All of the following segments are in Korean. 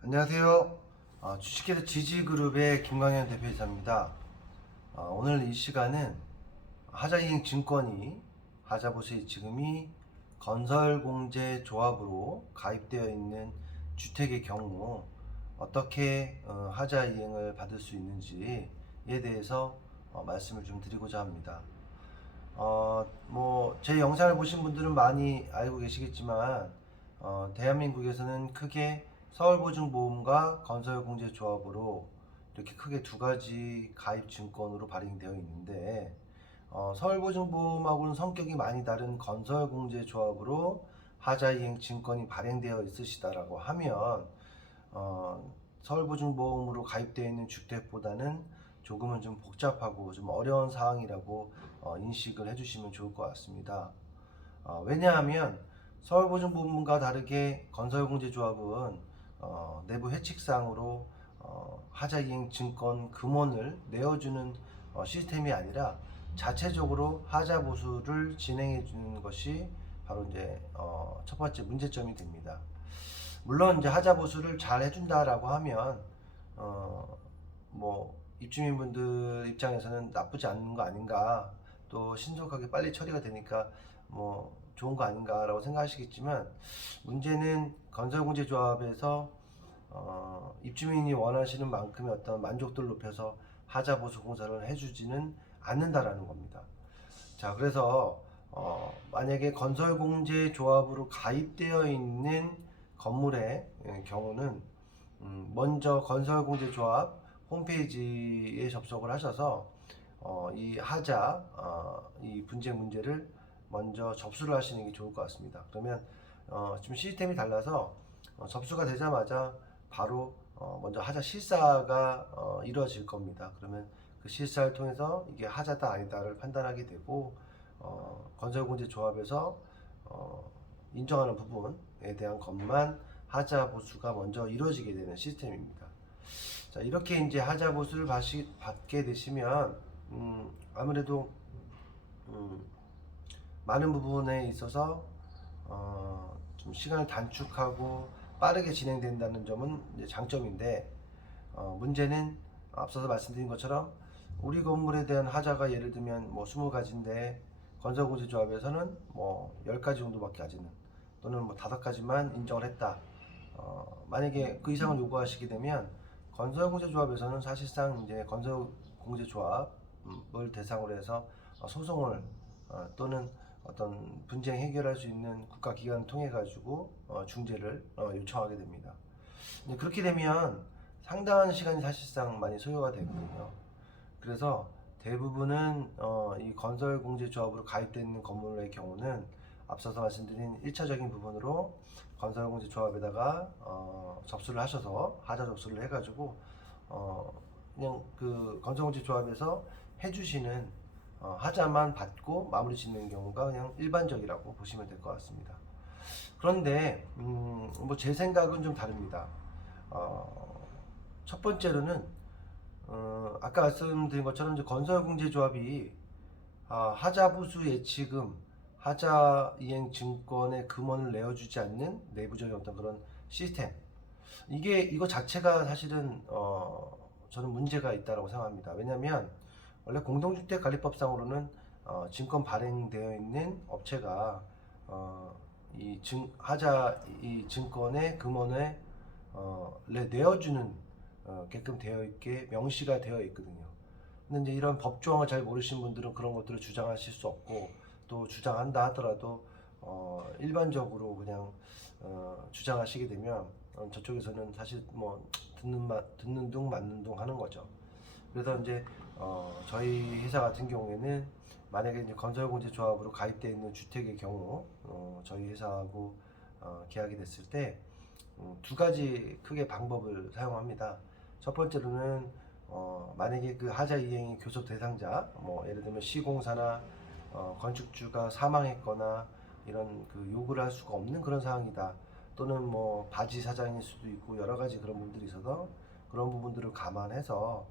안녕하세요. 주식회사 지지그룹의 김광현 대표이사입니다. 오늘 이 시간은 하자이행증권이 하자보수의 지금이 건설공제조합으로 가입되어 있는 주택의 경우 어떻게 하자이행을 받을 수 있는지에 대해서 말씀을 좀 드리고자 합니다. 제 영상을 보신 분들은 많이 알고 계시겠지만 대한민국에서는 크게 서울보증보험과 건설공제조합으로 이렇게 크게 두 가지 가입 증권으로 발행되어 있는데, 서울보증보험하고는 성격이 많이 다른 건설공제조합으로 하자이행 증권이 발행되어 있으시다라고 하면 서울보증보험으로 가입되어 있는 주택보다는 조금은 좀 복잡하고 좀 어려운 사항이라고 인식을 해주시면 좋을 것 같습니다. 왜냐하면 서울보증보험과 다르게 건설공제조합은 내부 회칙상으로 하자이행 증권 금원을 내어주는 시스템이 아니라 자체적으로 하자 보수를 진행해 주는 것이 바로 이제 첫 번째 문제점이 됩니다. 물론 이제 하자 보수를 잘 해준다라고 하면 입주민분들 입장에서는 나쁘지 않은 거 아닌가, 또 신속하게 빨리 처리가 되니까 좋은 거 아닌가라고 생각하시겠지만, 문제는 건설공제조합에서 입주민이 원하시는 만큼의 어떤 만족도를 높여서 하자 보수 공사를 해주지는 않는다라는 겁니다. 자, 그래서 만약에 건설공제조합으로 가입되어 있는 건물의 경우는 먼저 건설공제조합 홈페이지에 접속을 하셔서 이 하자 이 분쟁 문제를 먼저 접수를 하시는 게 좋을 것 같습니다. 그러면 좀 시스템이 달라서 접수가 되자마자 바로 먼저 하자 실사가 이루어질 겁니다. 그러면 그 실사를 통해서 이게 하자다 아니다를 판단하게 되고, 건설공제조합에서 인정하는 부분에 대한 것만 하자 보수가 먼저 이루어지게 되는 시스템입니다. 자, 이렇게 이제 하자 보수를 받게 되시면 아무래도 많은 부분에 있어서 좀 시간을 단축하고 빠르게 진행된다는 점은 이제 장점인데, 문제는 앞서서 말씀드린 것처럼 우리 건물에 대한 하자가 예를 들면 20가지인데 건설공제조합에서는 10가지 정도밖에 아직은, 또는 5가지만 인정을 했다. 만약에 그 이상을 요구하시게 되면 건설공제조합에서는 사실상 이제 건설공제조합을 대상으로 해서 소송을 또는 어떤 분쟁 해결할 수 있는 국가기관을 통해 가지고 중재를 요청하게 됩니다. 그렇게 되면 상당한 시간이 사실상 많이 소요가 되거든요. 그래서 대부분은 이 건설공제조합으로 가입되어 있는 건물의 경우는 앞서서 말씀드린 1차적인 부분으로 건설공제조합에다가 접수를 하셔서 하자 접수를 해가지고 그냥 그 건설공제조합에서 해주시는 하자만 받고 마무리 짓는 경우가 그냥 일반적이라고 보시면 될 것 같습니다. 그런데 제 생각은 좀 다릅니다. 첫 번째로는 아까 말씀드린 것처럼 이제 건설공제조합이 하자보수 예치금, 하자이행증권의 금원을 내어주지 않는 내부적인 어떤 그런 시스템, 이거 자체가 사실은 저는 문제가 있다고 생각합니다. 왜냐하면 원래 공동주택관리법상으로는 증권 발행되어 있는 업체가 이 증권의 금원에 내어주는 게끔 되어 있게 명시가 되어 있거든요. 근데 이제 이런 법조항을 잘 모르시는 분들은 그런 것들을 주장하실 수 없고, 또 주장한다 하더라도 일반적으로 그냥 주장하시게 되면 저쪽에서는 사실 듣는 둥 맞는 둥 하는 거죠. 그래서 이제 저희 회사 같은 경우에는 만약에 이제 건설공제조합으로 가입되어 있는 주택의 경우 저희 회사하고 계약이 됐을 때 두 가지 크게 방법을 사용합니다. 첫 번째로는 만약에 그 하자 이행이 교섭 대상자, 예를 들면 시공사나 건축주가 사망했거나 이런 그 요구를 할 수가 없는 그런 상황이다, 또는 바지 사장일 수도 있고 여러 가지 그런 분들이 있어서 그런 부분들을 감안해서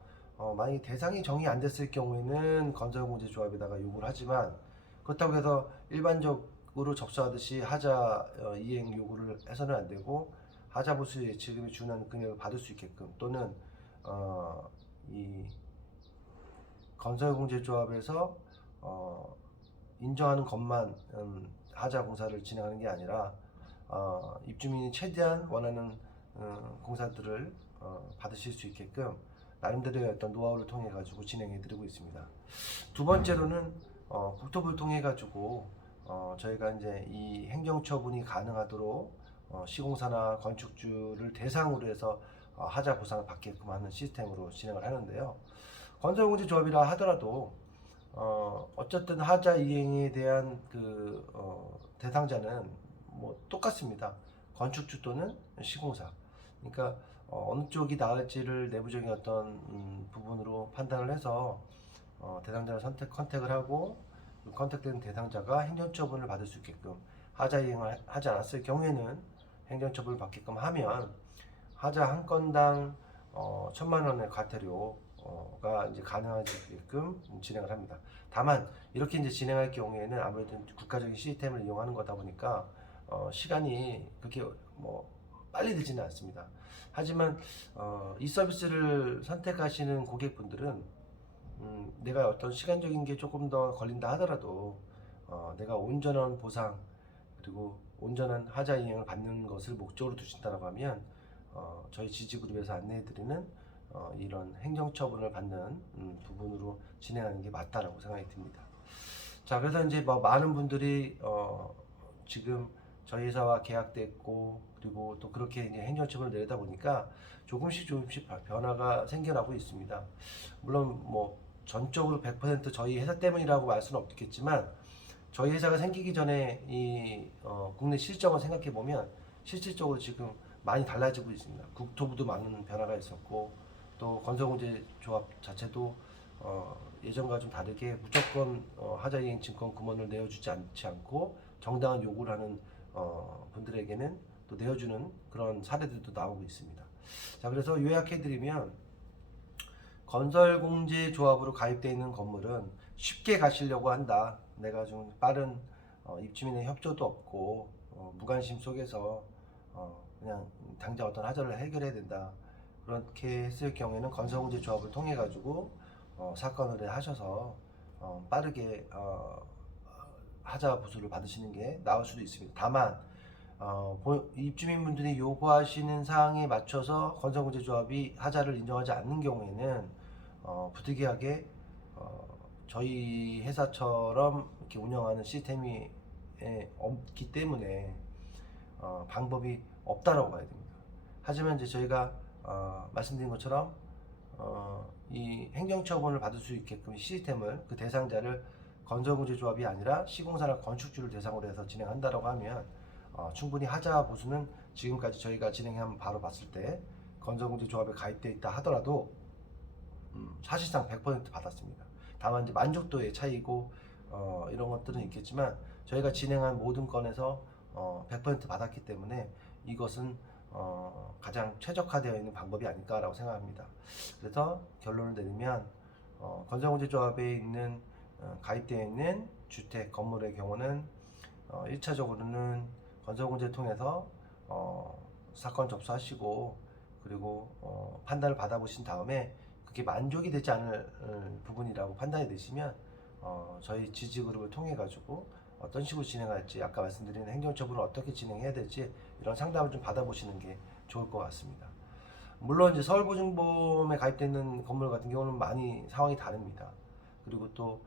만약에 대상이 정의 안 됐을 경우에는 건설공제조합에다가 요구를 하지만, 그렇다고 해서 일반적으로 접수하듯이 하자 이행 요구를 해서는 안 되고, 하자 보수 예치금이 준하는 금액을 받을 수 있게끔, 또는 이 건설공제조합에서 인정하는 것만 하자 공사를 진행하는 게 아니라 입주민이 최대한 원하는 공사들을 받으실 수 있게끔 나름대로의 어떤 노하우를 통해 가지고 진행해 드리고 있습니다. 두 번째로는 국토부를 통해 가지고 저희가 이제 이 행정처분이 가능하도록 시공사나 건축주를 대상으로 해서 하자 보상을 받게끔 하는 시스템으로 진행을 하는데요. 건설공제조합이라 하더라도 어쨌든 하자 이행에 대한 대상자는 뭐 똑같습니다. 건축주 또는 시공사. 그러니까 어느 쪽이 나을지를 내부적인 어떤 부분으로 판단을 해서 대상자를 컨택을 하고, 그 컨택된 대상자가 행정처분을 받을 수 있게끔, 하자 이행을 하지 않았을 경우에는 행정처분을 받게끔 하면 하자 한 건당 1,000만 원의 과태료가 이제 가능하게끔 진행을 합니다. 다만 이렇게 이제 진행할 경우에는 아무래도 국가적인 시스템을 이용하는 거다 보니까 시간이 그렇게 뭐 빨리 되지는 않습니다. 하지만 이 서비스를 선택하시는 고객분들은 내가 어떤 시간적인 게 조금 더 걸린다 하더라도 내가 온전한 보상 그리고 온전한 하자 이행을 받는 것을 목적으로 두신다고 하면 저희 지지그룹에서 안내해드리는 이런 행정처분을 받는 부분으로 진행하는 게 맞다라고 생각이 듭니다. 자, 그래서 이제 뭐 많은 분들이 지금 저희 회사와 계약됐고, 그리고 또 그렇게 이제 행정처분을 내다 보니까 조금씩 변화가 생겨나고 있습니다. 물론 뭐 전적으로 100% 저희 회사 때문이라고 말 수는 없겠지만, 저희 회사가 생기기 전에 이 국내 실정을 생각해 보면 실질적으로 지금 많이 달라지고 있습니다. 국토부도 많은 변화가 있었고, 또 건설공제조합 자체도 예전과 좀 다르게 무조건 하자이행 증권 금원을 내어주지 않고 정당한 요구를 하는 분들에게는 또 내어주는 그런 사례들도 나오고 있습니다. 자, 그래서 요약해드리면, 건설공제조합으로 가입되어 있는 건물은 쉽게 가시려고 한다. 내가 좀 빠른 입주민의 협조도 없고 무관심 속에서 그냥 당장 어떤 하자를 해결해야 된다. 그렇게 했을 경우에는 건설공제조합을 통해 가지고 사건을 하셔서 빠르게 하자 보수를 받으시는 게 나을 수도 있습니다. 다만 입주민분들이 요구하시는 사항에 맞춰서 건설공제조합이 하자를 인정하지 않는 경우에는 부득이하게 저희 회사처럼 이렇게 운영하는 시스템이 없기 때문에 방법이 없다라고 봐야 됩니다. 하지만 이제 저희가 말씀드린 것처럼 이 행정처분을 받을 수 있게끔 시스템을, 그 대상자를 건설공제조합이 아니라 시공사나 건축주를 대상으로 해서 진행한다라고 하면 충분히 하자 보수는 지금까지 저희가 진행한 바로 봤을 때 건설공제조합에 가입되어 있다 하더라도 사실상 100% 받았습니다. 다만 이제 만족도의 차이고 이런 것들은 있겠지만, 저희가 진행한 모든 건에서 100% 받았기 때문에 이것은 가장 최적화되어 있는 방법이 아닐까라고 생각합니다. 그래서 결론을 내리면 건설공제조합에 있는 가입되어 있는 주택 건물의 경우는 1차적으로는 건설공제를 통해서 사건 접수하시고, 그리고 판단을 받아보신 다음에 그게 만족이 되지 않을 부분이라고 판단이 되시면 저희 지지그룹을 통해 가지고 어떤 식으로 진행할지, 아까 말씀드린 행정처분을 어떻게 진행해야 될지 이런 상담을 좀 받아보시는 게 좋을 것 같습니다. 물론 이제 서울보증보험에 가입되어 있는 건물 같은 경우는 많이 상황이 다릅니다. 그리고 또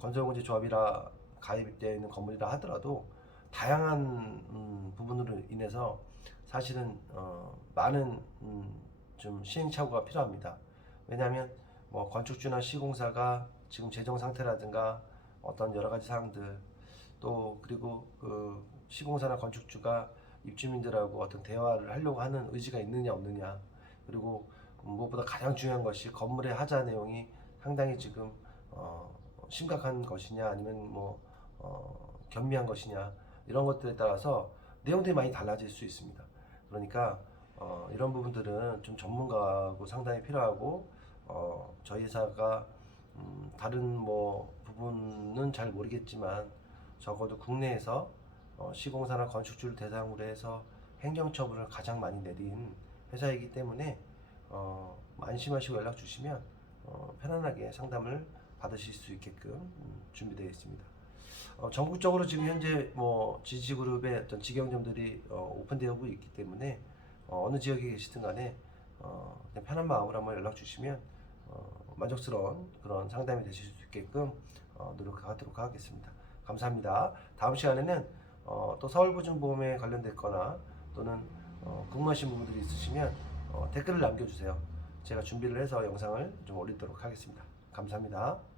건설공제조합이라 가입되어 있는 건물이라 하더라도 다양한 부분으로 인해서 사실은 많은 좀 시행착오가 필요합니다. 왜냐하면 뭐 건축주나 시공사가 지금 재정 상태라든가 어떤 여러 가지 사항들, 또 그리고 그 시공사나 건축주가 입주민들하고 어떤 대화를 하려고 하는 의지가 있느냐 없느냐, 그리고 무엇보다 가장 중요한 것이 건물의 하자 내용이 상당히 지금 심각한 것이냐 아니면 뭐 겸미한 것이냐, 이런 것들에 따라서 내용들이 많이 달라질 수 있습니다. 그러니까 이런 부분들은 좀 전문가하고 상당히 필요하고, 저희 회사가 다른 뭐 부분은 잘 모르겠지만 적어도 국내에서 시공사나 건축주를 대상으로 해서 행정처분을 가장 많이 내린 회사이기 때문에 안심하시고 연락 주시면 편안하게 상담을 받으실 수 있게끔 준비되어 있습니다. 전국적으로 지금 현재 뭐 지지그룹의 어떤 직영점들이 오픈되고 있기 때문에 어느 지역에 계시든 간에 그냥 편한 마음으로 한번 연락 주시면 만족스러운 그런 상담이 되실 수 있게끔 노력하도록 하겠습니다. 감사합니다. 다음 시간에는 또 서울보증보험에 관련됐거나 또는 궁금하신 부분들이 있으시면 댓글을 남겨주세요. 제가 준비를 해서 영상을 좀 올리도록 하겠습니다. 감사합니다.